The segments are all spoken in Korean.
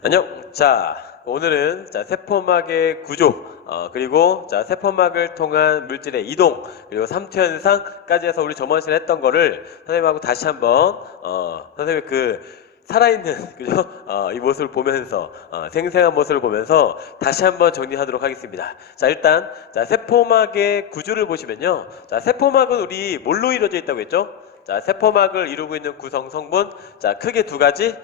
안녕. 자, 오늘은 세포막의 구조, 그리고 세포막을 통한 물질의 이동, 그리고 삼투 현상까지 해서 우리 저번 시간에 했던 거를 선생님하고 다시 한번 선생님의 그 살아있는 그죠? 이 모습을 보면서 생생한 모습을 보면서 다시 한번 정리하도록 하겠습니다. 자, 일단 세포막의 구조를 보시면요. 자, 세포막은 우리 뭘로 이루어져 있다고 했죠? 자, 세포막을 이루고 있는 구성 성분, 자, 크게 두 가지,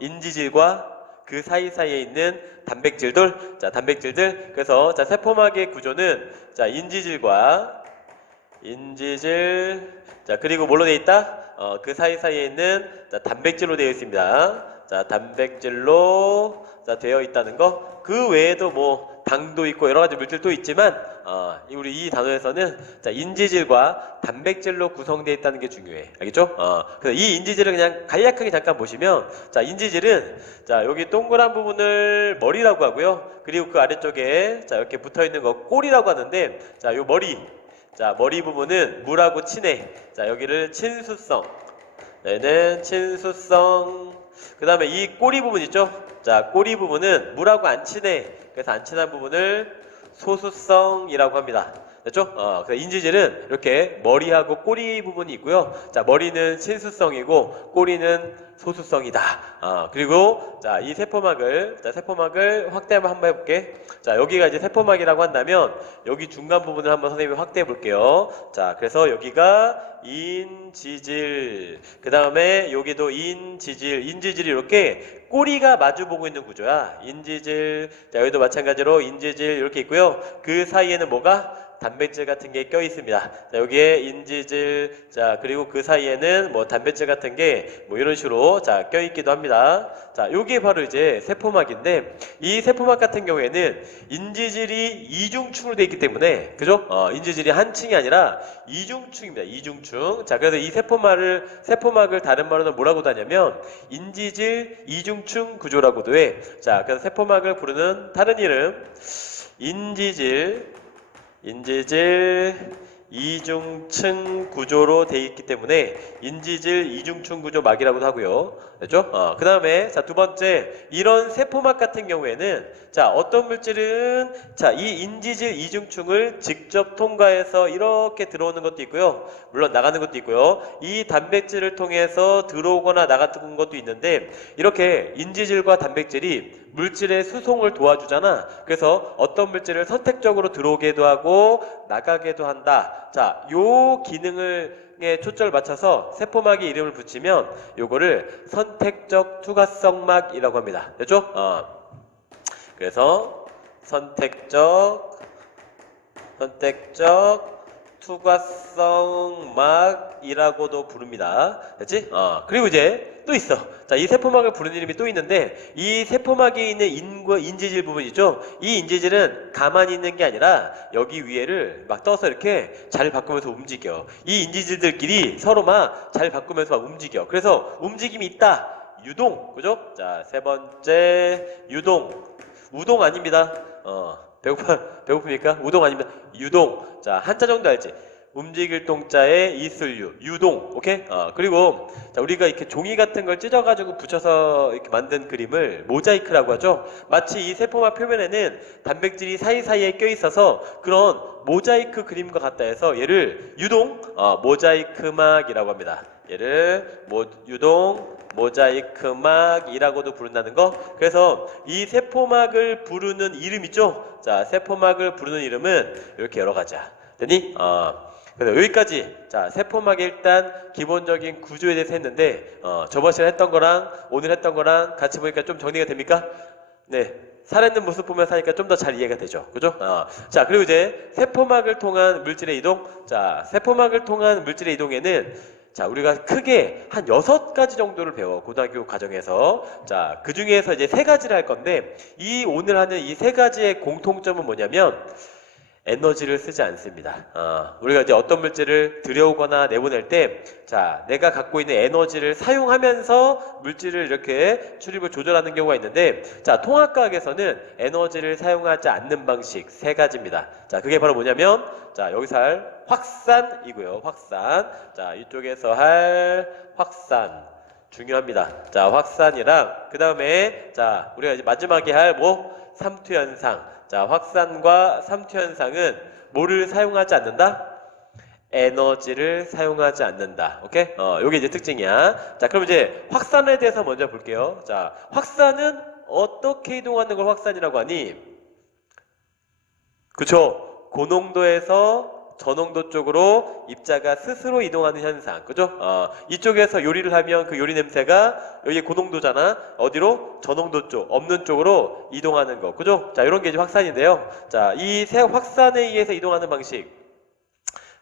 인지질과 그 사이사이에 있는 단백질들, 단백질들. 그래서 세포막의 구조는 인지질, 그리고 뭘로 되어 있다? 그 사이사이에 있는 단백질로 되어 있습니다. 단백질로 되어 있다는 거. 그 외에도 뭐 당도 있고 여러 가지 물질도 있지만 우리 이 단어에서는 인지질과 단백질로 구성되어 있다는 게 중요해. 알겠죠? 그래서 이 인지질을 그냥 간략하게 잠깐 보시면, 인지질은 여기 동그란 부분을 머리라고 하고요. 그리고 그 아래쪽에 이렇게 붙어 있는 거 꼬리라고 하는데, 요 머리 부분은 물하고 친해. 여기를 친수성. 얘는 친수성. 그 다음에 이 꼬리 부분 있죠? 꼬리 부분은 물하고 안 친해. 그래서 안 친한 부분을 소수성이라고 합니다. 됐죠? 그래서 인지질은 이렇게 머리하고 꼬리 부분이 있고요. 머리는 친수성이고 꼬리는 소수성이다. 그리고 이 세포막을 확대 한번 해볼게. 여기가 이제 세포막이라고 한다면 여기 중간 부분을 한번 선생님이 확대해 볼게요. 그래서 여기가 인지질, 그 다음에 여기도 인지질이 이렇게 꼬리가 마주보고 있는 구조야. 인지질, 여기도 마찬가지로 인지질 이렇게 있고요. 그 사이에는 뭐가? 단백질 같은 게 껴 있습니다. 여기에 인지질, 그리고 그 사이에는 뭐 단백질 같은 게 뭐 이런 식으로 껴 있기도 합니다. 요게 바로 이제 세포막인데, 이 세포막 같은 경우에는 인지질이 이중층으로 되어 있기 때문에, 그죠? 인지질이 한 층이 아니라 이중층입니다. 이중층. 그래서 이 세포막을 다른 말로는 뭐라고도 하냐면 인지질 이중층 구조라고도 해. 그래서 세포막을 부르는 다른 이름, 인지질 이중층 구조로 되어 있기 때문에 인지질 이중층 구조 막이라고도 하고요. 됐죠? 그 다음에 두 번째, 이런 세포막 같은 경우에는 어떤 물질은 이 인지질 이중층을 직접 통과해서 이렇게 들어오는 것도 있고요. 물론 나가는 것도 있고요. 이 단백질을 통해서 들어오거나 나가는 것도 있는데, 이렇게 인지질과 단백질이 물질의 수송을 도와주잖아. 그래서 어떤 물질을 선택적으로 들어오게도 하고 나가게도 한다. 요 기능에 초점을 맞춰서 세포막에 이름을 붙이면 요거를 선택적 투과성막이라고 합니다. 됐죠? 그래서 선택적 투과성막이라고도 부릅니다. 됐지? 그리고 이제 또 있어. 이 세포막을 부르는 이름이 또 있는데, 이 세포막에 있는 인지질 부분 있죠? 이 인지질은 가만히 있는 게 아니라 여기 위에를 막 떠서 이렇게 잘 바꾸면서 움직여. 이 인지질들끼리 서로 막 잘 바꾸면서 막 움직여. 그래서 움직임이 있다. 유동. 그죠? 세 번째, 유동. 우동 아닙니다. 배고픕니까? 우동 아닙니다. 유동. 한자 정도 알지? 움직일 동자에 이슬유, 유동. 오케이? 그리고 우리가 이렇게 종이 같은 걸 찢어가지고 붙여서 이렇게 만든 그림을 모자이크라고 하죠. 마치 이 세포막 표면에는 단백질이 사이사이에 껴있어서 그런 모자이크 그림과 같다 해서 얘를 유동 모자이크막이라고 합니다. 얘를 유동 모자이크막이라고도 부른다는 거. 그래서 이 세포막을 부르는 이름 있죠? 세포막을 부르는 이름은 이렇게 여러 가지야. 됐니? 그래서 여기까지 세포막의 일단 기본적인 구조에 대해서 했는데, 저번 시간에 했던 거랑 오늘 했던 거랑 같이 보니까 좀 정리가 됩니까? 네. 살아있는 모습 보면서 하니까 좀 더 잘 이해가 되죠. 그죠? 그리고 이제 세포막을 통한 물질의 이동. 세포막을 통한 물질의 이동에는 우리가 크게 한 6가지 정도를 배워, 고등학교 과정에서. 그 중에서 이제 3가지를 할 건데, 오늘 하는 이 3가지의 공통점은 뭐냐면, 에너지를 쓰지 않습니다. 우리가 이제 어떤 물질을 들여오거나 내보낼 때, 내가 갖고 있는 에너지를 사용하면서 물질을 이렇게 출입을 조절하는 경우가 있는데, 통합과학에서는 에너지를 사용하지 않는 방식 3가지입니다. 그게 바로 뭐냐면, 여기서 할 확산이고요. 확산. 이쪽에서 할 확산. 중요합니다. 자, 확산이랑 그 다음에 자, 우리가 이제 마지막에 할 뭐 삼투 현상. 자, 확산과 삼투 현상은 뭐를 사용하지 않는다? 에너지를 사용하지 않는다. 오케이? 요게 이제 특징이야. 자, 그럼 이제 확산에 대해서 먼저 볼게요. 자, 확산은 어떻게 이동하는 걸 확산이라고 하니? 그쵸? 고농도에서 저농도 쪽으로 입자가 스스로 이동하는 현상. 그죠? 이쪽에서 요리를 하면 그 요리 냄새가 여기 고농도잖아. 어디로? 저농도 쪽, 없는 쪽으로 이동하는 거. 그죠? 자, 이런 게 이제 확산인데요. 자, 이 확산에 의해서 이동하는 방식.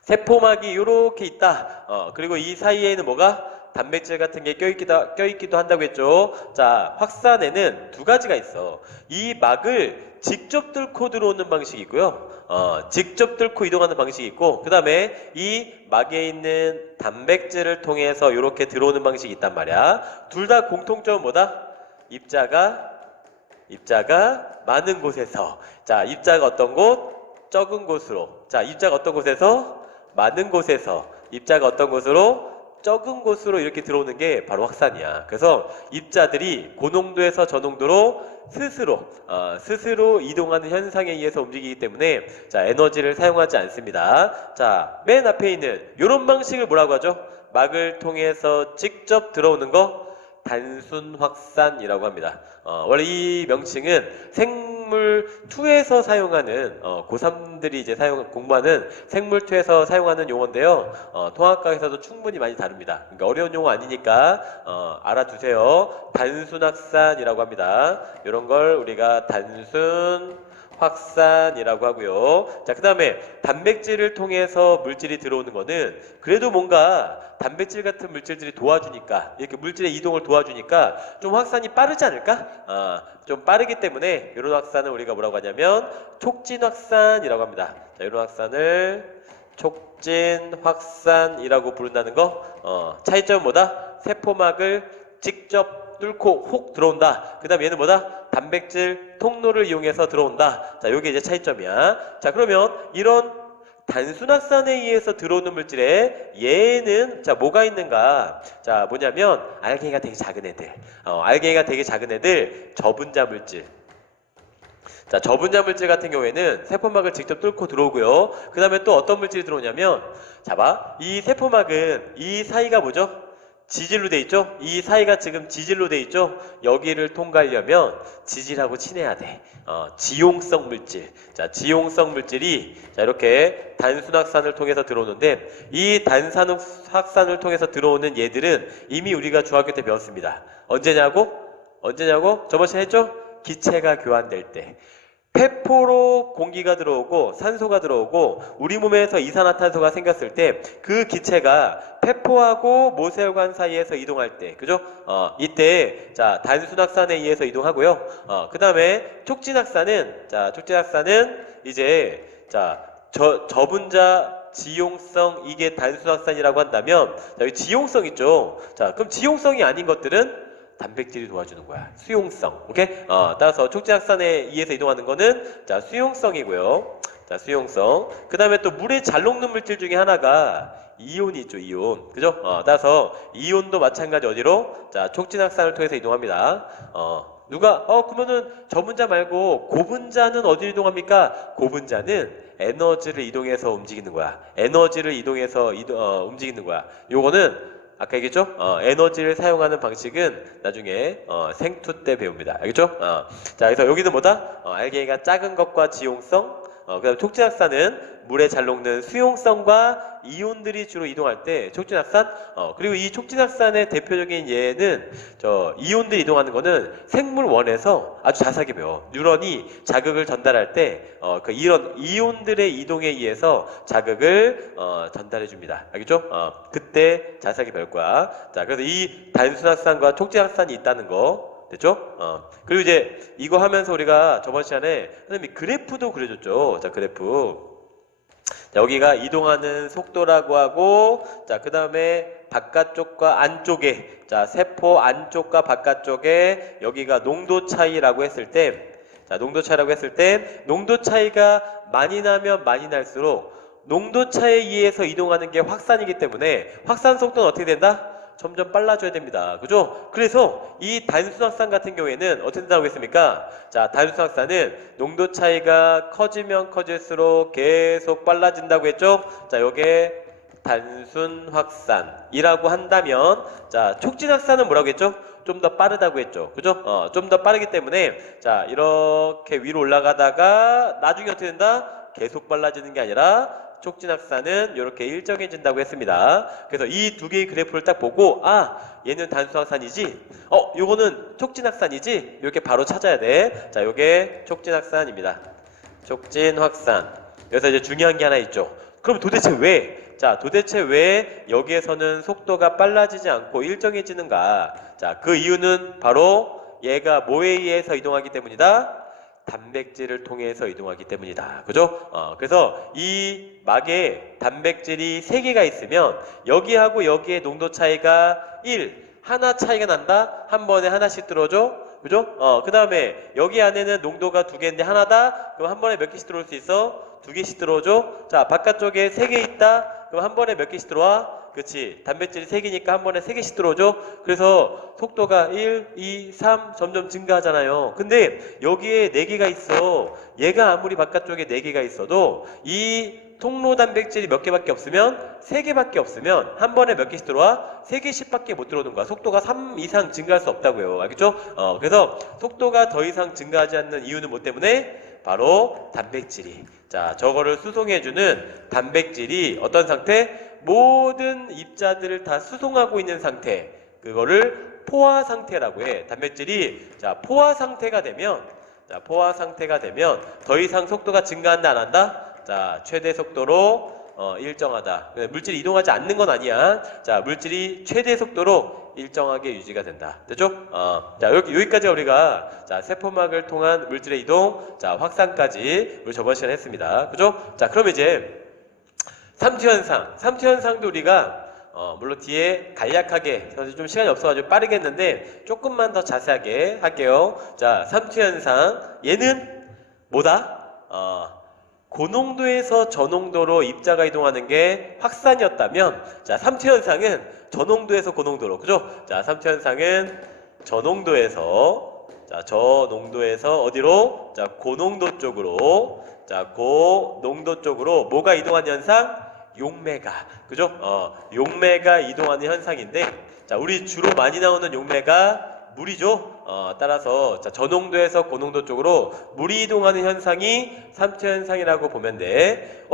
세포막이 이렇게 있다. 그리고 이 사이에는 뭐가? 단백질 같은 게 껴있기도 한다고 했죠. 자, 확산에는 두 가지가 있어. 이 막을 직접 뚫고 들어오는 방식이 있고요. 직접 뚫고 이동하는 방식이 있고, 그 다음에 이 막에 있는 단백질을 통해서 이렇게 들어오는 방식이 있단 말이야. 둘 다 공통점은 뭐다? 입자가 많은 곳에서. 자, 입자가 어떤 곳? 적은 곳으로. 자, 입자가 어떤 곳에서? 많은 곳에서. 입자가 어떤 곳으로? 적은 곳으로 이렇게 들어오는 게 바로 확산이야. 그래서 입자들이 고농도에서 저농도로 스스로 이동하는 현상에 의해서 움직이기 때문에 자, 에너지를 사용하지 않습니다. 자, 맨 앞에 있는 이런 방식을 뭐라고 하죠? 막을 통해서 직접 들어오는 거 단순 확산이라고 합니다. 원래 이 명칭은 생물2에서 사용하는 고3들이 이제 공부하는 생물2에서 사용하는 용어인데요. 통합과에서도 충분히 많이 다릅니다. 그러니까 어려운 용어 아니니까 알아두세요. 단순 확산이라고 합니다. 이런 걸 우리가 단순 확산이라고 하고요. 자, 그 다음에 단백질을 통해서 물질이 들어오는 거는 그래도 뭔가 단백질 같은 물질들이 도와주니까, 이렇게 물질의 이동을 도와주니까 좀 확산이 빠르지 않을까? 좀 빠르기 때문에 이런 확산을 우리가 뭐라고 하냐면 촉진 확산이라고 합니다. 자, 이런 확산을 촉진 확산이라고 부른다는 거. 차이점은 뭐다? 세포막을 직접 뚫고 혹 들어온다. 그 다음에 얘는 뭐다? 단백질 통로를 이용해서 들어온다. 자, 요게 이제 차이점이야. 자, 그러면 이런 단순 확산에 의해서 들어오는 물질에 얘는 자, 뭐가 있는가? 자, 뭐냐면 알갱이가 되게 작은 애들. 알갱이가 되게 작은 애들 저분자 물질. 자, 저분자 물질 같은 경우에는 세포막을 직접 뚫고 들어오고요. 그 다음에 또 어떤 물질이 들어오냐면, 자, 봐. 이 세포막은 이 사이가 뭐죠? 지질로 돼 있죠? 이 사이가 지금 지질로 돼 있죠? 여기를 통과하려면 지질하고 친해야 돼. 지용성 물질. 자, 지용성 물질이 자, 이렇게 단순 확산을 통해서 들어오는데 이 단순 확산을 통해서 들어오는 얘들은 이미 우리가 중학교 때 배웠습니다. 언제냐고? 저번 시간에 했죠? 기체가 교환될 때. 폐포로 공기가 들어오고 산소가 들어오고 우리 몸에서 이산화탄소가 생겼을 때 그 기체가 폐포하고 모세혈관 사이에서 이동할 때, 그죠? 이때 자, 단순 확산에 의해서 이동하고요. 그 다음에 촉진 확산은 이제 자, 저분자 지용성, 이게 단순 확산이라고 한다면 자, 여기 지용성 있죠? 자, 그럼 지용성이 아닌 것들은 단백질이 도와주는 거야. 수용성. 오케이? 따라서 촉진 확산에 의해서 이동하는 거는 자, 수용성이고요. 자, 수용성. 그 다음에 또 물에 잘 녹는 물질 중에 하나가 이온이 있죠, 이온. 그죠? 따라서 이온도 마찬가지 어디로? 자, 촉진 확산을 통해서 이동합니다. 그러면은 저분자 말고 고분자는 어디로 이동합니까? 고분자는 에너지를 이동해서 움직이는 거야. 에너지를 이동해서 움직이는 거야. 요거는 아까 얘기했죠? 에너지를 사용하는 방식은 나중에 생투 때 배웁니다. 알겠죠? 자, 그래서 여기는 뭐다? 알갱이가 작은 것과 지용성, 그 다음에 촉진 확산은 물에 잘 녹는 수용성과 이온들이 주로 이동할 때 촉진 확산, 그리고 이 촉진 확산의 대표적인 예는 이온들이 이동하는 거는 생물원에서 아주 자세하게 배워. 뉴런이 자극을 전달할 때 이런 이온들의 이동에 의해서 자극을 전달해 줍니다. 알겠죠? 그때 자세하게 배울 거야. 자, 그래서 이 단순 확산과 촉진 확산이 있다는 거 됐죠? 그리고 이제 이거 하면서 우리가 저번 시간에 선생님이 그래프도 그려줬죠. 자, 그래프. 자, 여기가 이동하는 속도라고 하고, 자, 그 다음에 바깥쪽과 안쪽에, 자, 세포 안쪽과 바깥쪽에 여기가 농도 차이라고 했을 때, 자, 농도 차이라고 했을 때, 농도 차이가 많이 나면 많이 날수록 농도 차이에 의해서 이동하는 게 확산이기 때문에 확산 속도는 어떻게 된다? 점점 빨라져야 됩니다. 그죠? 그래서 이 단순확산 같은 경우에는 어떻게 된다고 했습니까? 자, 단순확산은 농도 차이가 커지면 커질수록 계속 빨라진다고 했죠? 자, 요게 단순확산이라고 한다면, 자, 촉진확산은 뭐라고 했죠? 좀 더 빠르다고 했죠. 그죠? 좀 더 빠르기 때문에, 자, 이렇게 위로 올라가다가 나중에 어떻게 된다? 계속 빨라지는 게 아니라 촉진확산은 이렇게 일정해진다고 했습니다. 그래서 이 두 개의 그래프를 딱 보고, 아, 얘는 단순확산이지? 요거는 촉진확산이지? 이렇게 바로 찾아야 돼. 자, 요게 촉진확산입니다. 촉진확산. 여기서 이제 중요한 게 하나 있죠. 그럼 도대체 왜? 자, 도대체 왜 여기에서는 속도가 빨라지지 않고 일정해지는가? 자, 그 이유는 바로 얘가 뭐에 의해서 이동하기 때문이다? 단백질을 통해서 이동하기 때문이다. 그죠? 그래서 이 막에 단백질이 3개가 있으면 여기하고 여기의 농도 차이가 1, 하나 차이가 난다? 한 번에 하나씩 들어줘? 그죠? 그 다음에 여기 안에는 농도가 2개인데 하나다? 그럼 한 번에 몇 개씩 들어올 수 있어? 2개씩 들어오죠? 자, 바깥쪽에 3개 있다? 그럼 한 번에 몇 개씩 들어와? 그치. 단백질이 3개니까 한 번에 3개씩 들어오죠? 그래서 속도가 1, 2, 3 점점 증가하잖아요. 근데 여기에 4개가 있어. 얘가 아무리 바깥쪽에 4개가 있어도 이 통로 단백질이 몇 개밖에 없으면 3개밖에 없으면 한 번에 몇 개씩 들어와? 3개씩밖에 못 들어오는 거야. 속도가 3 이상 증가할 수 없다고요. 알겠죠? 그래서 속도가 더 이상 증가하지 않는 이유는 뭐 때문에? 바로 단백질이. 자, 저거를 수송해주는 단백질이 어떤 상태? 모든 입자들을 다 수송하고 있는 상태. 그거를 포화 상태라고 해. 단백질이 자, 포화 상태가 되면 더 이상 속도가 증가한다 안 한다? 자, 최대 속도로 일정하다. 물질이 이동하지 않는 건 아니야. 자, 물질이 최대 속도로 일정하게 유지가 된다. 됐죠? 자, 여기까지가 우리가 자, 세포막을 통한 물질의 이동, 자, 확산까지 우리 저번 시간에 했습니다. 그죠? 자, 그럼 이제 삼투현상도 우리가 물론 뒤에 간략하게 좀 시간이 없어가지고 빠르게 했는데 조금만 더 자세하게 할게요. 자, 삼투현상 얘는 뭐다? 고농도에서 저농도로 입자가 이동하는 게 확산이었다면, 자, 삼투현상은 저농도에서 고농도로, 그죠? 자, 삼투현상은 저농도에서 어디로? 자, 고농도 쪽으로, 자, 고농도 쪽으로 뭐가 이동하는 현상? 용매가, 그죠? 용매가 이동하는 현상인데, 자, 우리 주로 많이 나오는 용매가 물이죠. 따라서 자, 저농도에서 고농도 쪽으로 물이 이동하는 현상이 삼투현상이라고 보면 돼.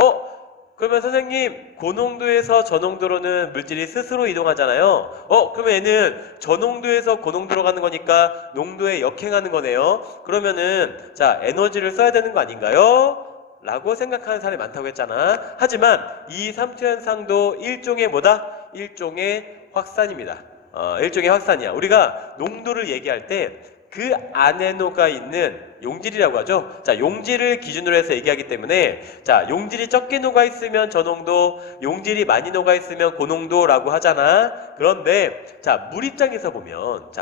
그러면 선생님, 고농도에서 저농도로는 물질이 스스로 이동하잖아요. 그러면 얘는 저농도에서 고농도로 가는 거니까 농도에 역행하는 거네요. 그러면은 자, 에너지를 써야 되는 거 아닌가요? 라고 생각하는 사람이 많다고 했잖아. 하지만 이 삼투현상도 일종의 뭐다? 일종의 확산입니다. 일종의 확산이야. 우리가 농도를 얘기할 때 그 안에 녹아 있는 용질이라고 하죠. 자, 용질을 기준으로 해서 얘기하기 때문에 자, 용질이 적게 녹아 있으면 저농도, 용질이 많이 녹아 있으면 고농도라고 하잖아. 그런데 자, 물 입장에서 보면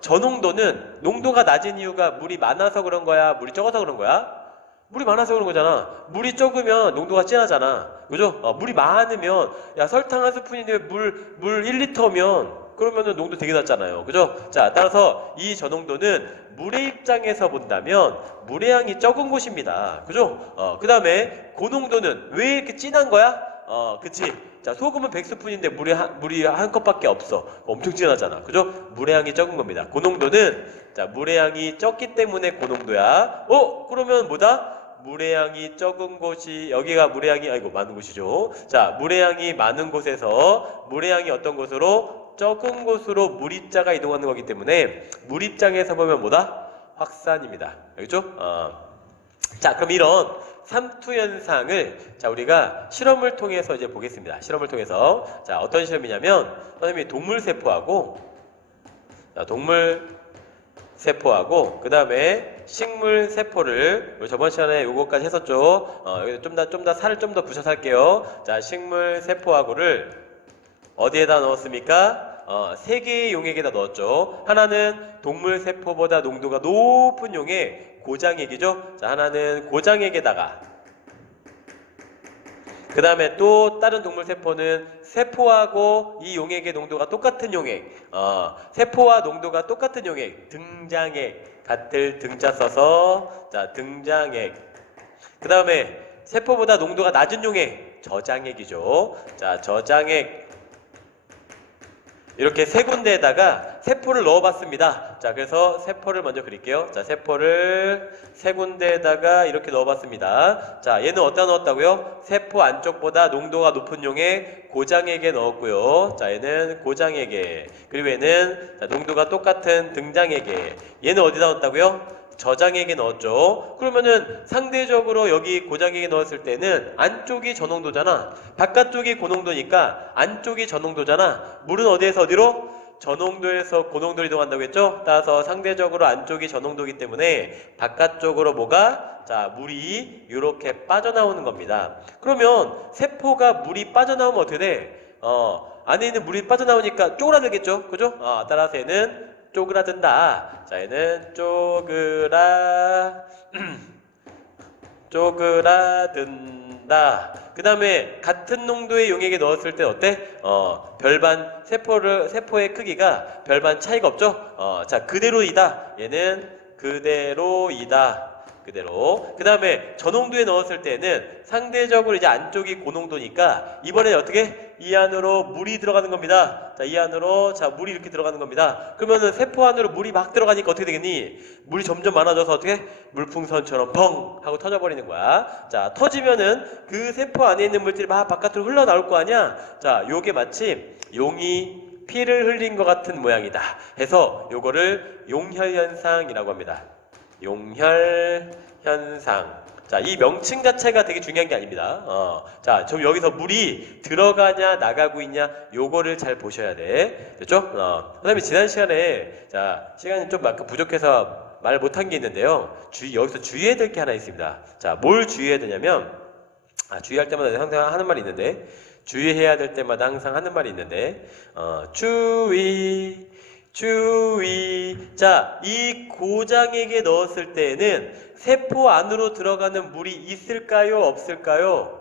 저농도는 농도가 낮은 이유가 물이 많아서 그런 거야? 물이 적어서 그런 거야? 물이 많아서 그런 거잖아. 물이 적으면 농도가 진하잖아. 그죠? 물이 많으면, 야, 설탕 한 스푼인데 물 1리터면, 그러면은 농도 되게 낮잖아요. 그죠? 자, 따라서 이 저농도는 물의 입장에서 본다면, 물의 양이 적은 곳입니다. 그죠? 그 다음에 고농도는 왜 이렇게 진한 거야? 그치? 자, 소금은 100스푼인데 물이 한 컵밖에 없어. 엄청 진하잖아. 그죠? 물의 양이 적은 겁니다. 고농도는, 자, 물의 양이 적기 때문에 고농도야. 그러면 뭐다? 물의 양이 적은 곳이, 여기가 물의 양이, 많은 곳이죠. 자, 물의 양이 많은 곳에서 물의 양이 어떤 곳으로? 적은 곳으로 물 입자가 이동하는 거기 때문에 물 입장에서 보면 뭐다? 확산입니다. 알겠죠? 자, 그럼 이런 삼투현상을 자, 우리가 실험을 통해서 이제 보겠습니다. 실험을 통해서. 자, 어떤 실험이냐면 선생님이 동물세포하고 그 다음에 식물세포를 저번 시간에 요거까지 했었죠. 좀 더 살을 좀 더 붙여서 할게요. 자, 식물세포하고를 어디에다 넣었습니까? 3개의 용액에다 넣었죠. 하나는 동물세포보다 농도가 높은 용액, 고장액이죠. 자, 하나는 고장액에다가, 그 다음에 또 다른 동물 세포는 세포하고 이 용액의 농도가 똑같은 용액, 세포와 농도가 똑같은 용액, 등장액, 같을 등자 써서 자 등장액. 그 다음에 세포보다 농도가 낮은 용액, 저장액이죠. 자 저장액. 이렇게 세 군데에다가 세포를 넣어봤습니다. 자, 그래서 세포를 먼저 그릴게요. 자, 세포를 세 군데에다가 이렇게 넣어봤습니다. 자, 얘는 어디다 넣었다고요? 세포 안쪽보다 농도가 높은 용액 고장액에 넣었고요. 자, 얘는 고장액에. 그리고 얘는 자, 농도가 똑같은 등장액에. 얘는 어디다 넣었다고요? 저장액에 넣었죠. 그러면은 상대적으로 여기 고장액에 넣었을 때는 안쪽이 저농도잖아. 바깥쪽이 고농도니까 안쪽이 저농도잖아. 물은 어디에서 어디로? 저농도에서 고농도로 이동한다고 했죠? 따라서 상대적으로 안쪽이 저농도이기 때문에 바깥쪽으로 뭐가? 자, 물이 이렇게 빠져나오는 겁니다. 그러면 세포가 물이 빠져나오면 어떻게 돼? 안에 있는 물이 빠져나오니까 쪼그라들겠죠? 그죠? 따라서 얘는 쪼그라든다. 자, 얘는 쪼그라든다. 그 다음에 같은 농도의 용액에 넣었을 때 어때? 별반 세포의 크기가 별반 차이가 없죠? 자, 그대로이다. 얘는 그대로이다. 그대로. 그 다음에 저농도에 넣었을 때는 상대적으로 이제 안쪽이 고농도니까 이번에 어떻게? 이 안으로 물이 들어가는 겁니다. 자, 이 안으로 자 물이 이렇게 들어가는 겁니다. 그러면은 세포 안으로 물이 막 들어가니까 어떻게 되겠니? 물이 점점 많아져서 어떻게? 물풍선처럼 펑 하고 터져버리는 거야. 자, 터지면은 그 세포 안에 있는 물질이 막 바깥으로 흘러나올 거 아니야? 자, 요게 마치 용이 피를 흘린 것 같은 모양이다 해서 요거를 용혈현상이라고 합니다. 용혈현상. 자, 이 명칭 자체가 되게 중요한 게 아닙니다. 자, 좀 여기서 물이 들어가냐 나가고 있냐 요거를 잘 보셔야 돼. 됐죠? 그 다음에 지난 시간에 자, 시간이 좀 부족해서 말 못한 게 있는데요. 여기서 주의해야 될 게 하나 있습니다. 자, 뭘 주의해야 되냐면 주의할 때마다 항상 하는 말이 있는데 주의해야 될 때마다 항상 하는 말이 있는데 주의. 자, 이 고장액에 넣었을 때에는 세포 안으로 들어가는 물이 있을까요? 없을까요?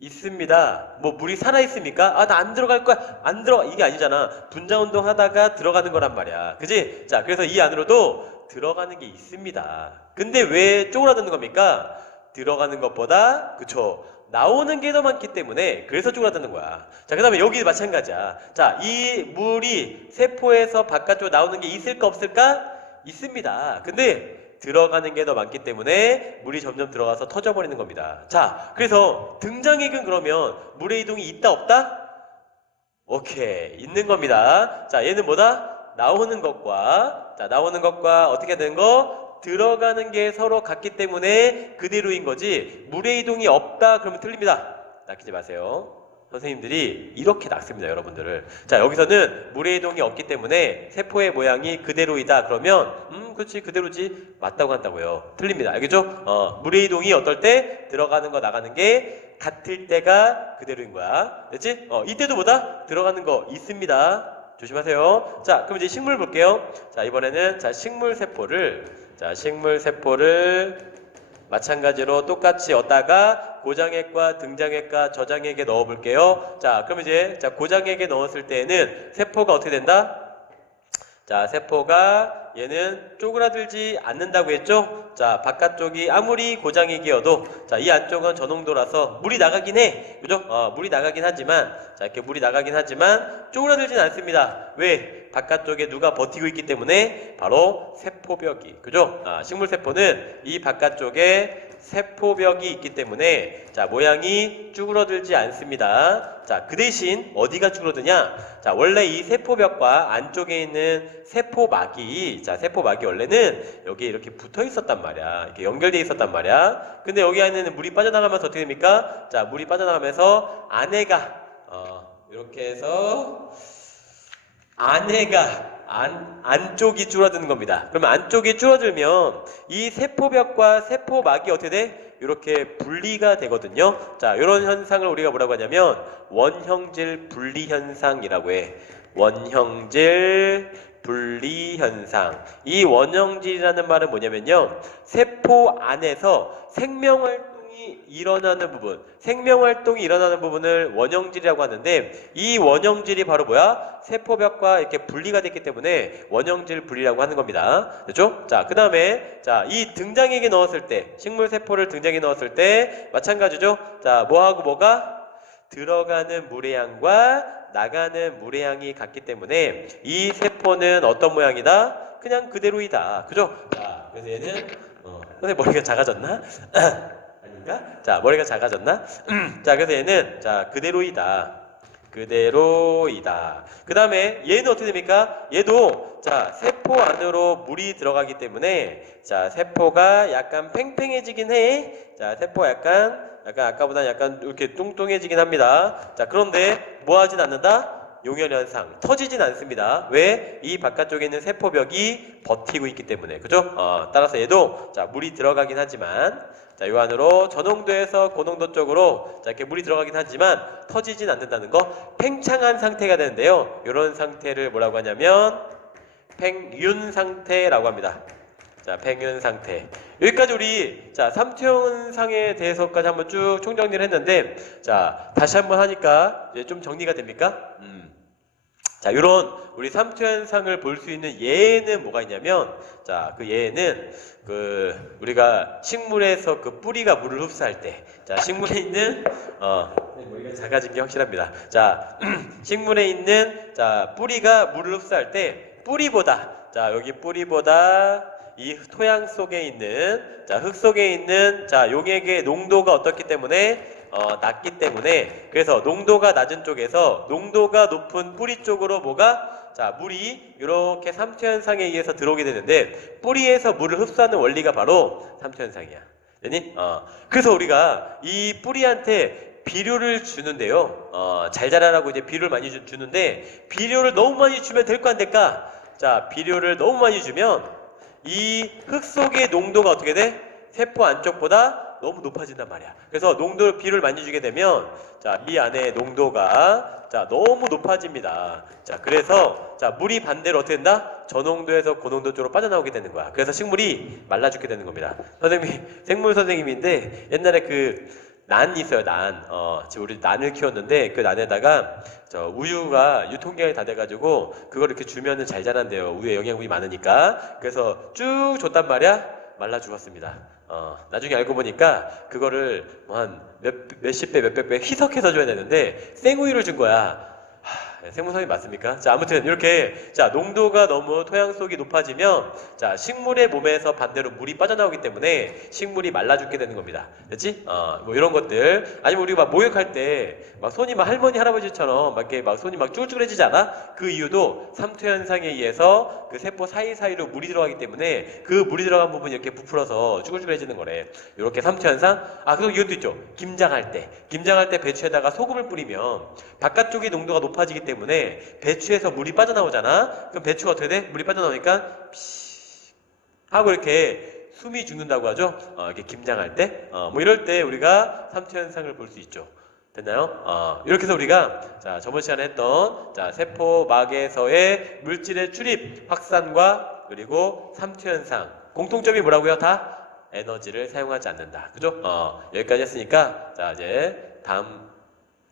있습니다. 뭐 물이 살아있습니까? 나 안 들어갈 거야. 안 들어가. 이게 아니잖아. 분자운동 하다가 들어가는 거란 말이야. 그지? 자, 그래서 이 안으로도 들어가는 게 있습니다. 근데 왜 쪼그라드는 겁니까? 들어가는 것보다, 그쵸? 나오는 게 더 많기 때문에 그래서 쪼그라드는 거야. 자, 그 다음에 여기 마찬가지야. 자, 이 물이 세포에서 바깥으로 나오는 게 있을까 없을까? 있습니다. 근데 들어가는 게 더 많기 때문에 물이 점점 들어가서 터져버리는 겁니다. 자, 그래서 등장액은 그러면 물의 이동이 있다 없다? 오케이, 있는 겁니다. 자, 얘는 뭐다? 나오는 것과 어떻게 되는 거? 들어가는 게 서로 같기 때문에 그대로인 거지 물의 이동이 없다 그러면 틀립니다. 낚이지 마세요. 선생님들이 이렇게 낚습니다, 여러분들을. 자, 여기서는 물의 이동이 없기 때문에 세포의 모양이 그대로이다 그러면 그렇지 그대로지 맞다고 한다고요. 틀립니다. 알겠죠? 물의 이동이 어떨 때 들어가는 거 나가는 게 같을 때가 그대로인 거야. 됐지? 이때도 뭐다? 들어가는 거 있습니다. 조심하세요. 자, 그럼 이제 식물 볼게요. 자, 이번에는 식물 세포를 마찬가지로 똑같이 얻다가 고장액과 등장액과 저장액에 넣어 볼게요. 자, 그럼 이제 고장액에 넣었을 때에는 세포가 어떻게 된다? 자, 세포가 얘는 쪼그라들지 않는다고 했죠? 자, 바깥쪽이 아무리 고장액이어도 자, 이 안쪽은 저농도라서 물이 나가긴 해. 그죠? 물이 나가긴 하지만 자, 이렇게 물이 나가긴 하지만 쪼그라들진 않습니다. 왜? 바깥쪽에 누가 버티고 있기 때문에 바로 세포벽이. 그죠? 식물 세포는 이 바깥쪽에 세포벽이 있기 때문에 자, 모양이 쭈그러들지 않습니다. 자, 그 대신 어디가 쭈그러드냐? 자, 원래 이 세포벽과 안쪽에 있는 세포막이 원래는 여기에 이렇게 붙어 있었단 말이야. 이렇게 연결되어 있었단 말이야. 근데 여기 안에는 물이 빠져나가면서 어떻게 됩니까? 자, 물이 빠져나가면서 안에가 이렇게 해서 안쪽이 줄어드는 겁니다. 그러면 안쪽이 줄어들면 이 세포벽과 세포막이 어떻게 돼? 이렇게 분리가 되거든요. 자, 이런 현상을 우리가 뭐라고 하냐면 원형질 분리 현상이라고 해. 원형질 분리 현상. 이 원형질이라는 말은 뭐냐면요, 세포 안에서 생명활동이 활동이 일어나는 부분, 생명 활동이 일어나는 부분을 원형질이라고 하는데 이 원형질이 바로 뭐야? 세포벽과 이렇게 분리가 됐기 때문에 원형질 분리라고 하는 겁니다. 됐죠? 자, 그 다음에 자, 이 등장액에 넣었을 때 식물 세포를 등장에 넣었을 때 마찬가지죠? 자, 뭐하고 뭐가? 들어가는 물의 양과 나가는 물의 양이 같기 때문에 이 세포는 어떤 모양이다? 그냥 그대로이다. 그죠? 자, 그래서 얘는 근데 머리가 작아졌나? 아닌가? 자, 머리가 작아졌나? 자, 그래서 얘는 자, 그대로이다. 그대로이다. 그 다음에 얘는 어떻게 됩니까? 얘도 자, 세포 안으로 물이 들어가기 때문에 자, 세포가 약간 팽팽해지긴 해. 자, 세포 약간 아까보다 약간 이렇게 뚱뚱해지긴 합니다. 자, 그런데 뭐 하진 않는다? 용혈현상 터지진 않습니다. 왜? 이 바깥쪽에 있는 세포벽이 버티고 있기 때문에. 그죠? 따라서 얘도 자, 물이 들어가긴 하지만 자, 요 안으로 저농도에서 고농도 쪽으로 자, 이렇게 물이 들어가긴 하지만 터지진 않는다는 거. 팽창한 상태가 되는데요. 이런 상태를 뭐라고 하냐면 팽윤 상태라고 합니다. 자, 팽윤 상태. 여기까지 우리 자, 삼투현상에 대해서까지 한번 쭉 총정리를 했는데 자, 다시 한번 하니까 이제 좀 정리가 됩니까? 자, 요런 우리 삼투현상을 볼 수 있는 예는 뭐가 있냐면 자, 그 예는 그 우리가 식물에서 그 뿌리가 물을 흡수할 때 자, 식물에 있는 머리가 작아진 게 확실합니다. 자, 식물에 있는 자, 뿌리가 물을 흡수할 때 뿌리보다 자, 여기 뿌리보다 이 토양 속에 있는 자, 흙 속에 있는 자, 용액의 농도가 어떻기 때문에 낮기 때문에 그래서 농도가 낮은 쪽에서 농도가 높은 뿌리 쪽으로 뭐가 자, 물이 이렇게 삼투현상에 의해서 들어오게 되는데 뿌리에서 물을 흡수하는 원리가 바로 삼투현상이야. 되니? 그래서 우리가 이 뿌리한테 비료를 주는데요. 잘 자라라고 이제 비료를 많이 주는데 비료를 너무 많이 주면 될 거 안 될까? 자, 비료를 너무 많이 주면 이 흙 속의 농도가 어떻게 돼? 세포 안쪽보다 너무 높아진단 말이야. 그래서 비료를 많이 주게 되면 자, 이 안에 농도가 자, 너무 높아집니다. 자, 그래서 자, 물이 반대로 어떻게 된다? 저농도에서 고농도 쪽으로 빠져나오게 되는 거야. 그래서 식물이 말라 죽게 되는 겁니다. 선생님이 생물 선생님인데 옛날에 그 난 있어요, 난. 지금 우리 난을 키웠는데 그 난에다가 우유가 유통기한이 다 돼가지고 그걸 이렇게 주면은 잘 자란대요. 우유에 영양분이 많으니까. 그래서 쭉 줬단 말이야. 말라 죽었습니다. 나중에 알고 보니까 그거를 뭐 한 몇십 배, 몇백 배 희석해서 줘야 되는데 생우유를 준 거야. 생물선이 맞습니까? 자, 아무튼 이렇게 자, 농도가 너무 토양 속이 높아지면 자, 식물의 몸에서 반대로 물이 빠져나오기 때문에 식물이 말라 죽게 되는 겁니다. 됐지? 뭐 이런 것들. 아니면 우리가 막 목욕할 때 막 손이 막 할머니 할아버지처럼 막 이렇게 막 손이 막 쭈글쭈글해지지 않아? 그 이유도 삼투현상에 의해서 그 세포 사이사이로 물이 들어가기 때문에 그 물이 들어간 부분이 이렇게 부풀어서 쭈글쭈글해지는 거래. 이렇게 삼투현상. 그리고 이것도 있죠. 김장할 때 배추에다가 소금을 뿌리면 바깥쪽의 농도가 높아지기 때문에 배추에서 물이 빠져나오잖아. 그럼 배추가 어떻게 돼? 물이 빠져나오니까 피식 하고 이렇게 숨이 죽는다고 하죠. 이렇게 김장할 때. 뭐 이럴 때 우리가 삼투현상을 볼 수 있죠. 됐나요? 이렇게 해서 우리가 자, 저번 시간에 했던 자, 세포막에서의 물질의 출입, 확산과 그리고 삼투현상 공통점이 뭐라고요? 다 에너지를 사용하지 않는다. 그죠? 여기까지 했으니까 자, 이제 다음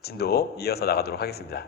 진도 이어서 나가도록 하겠습니다.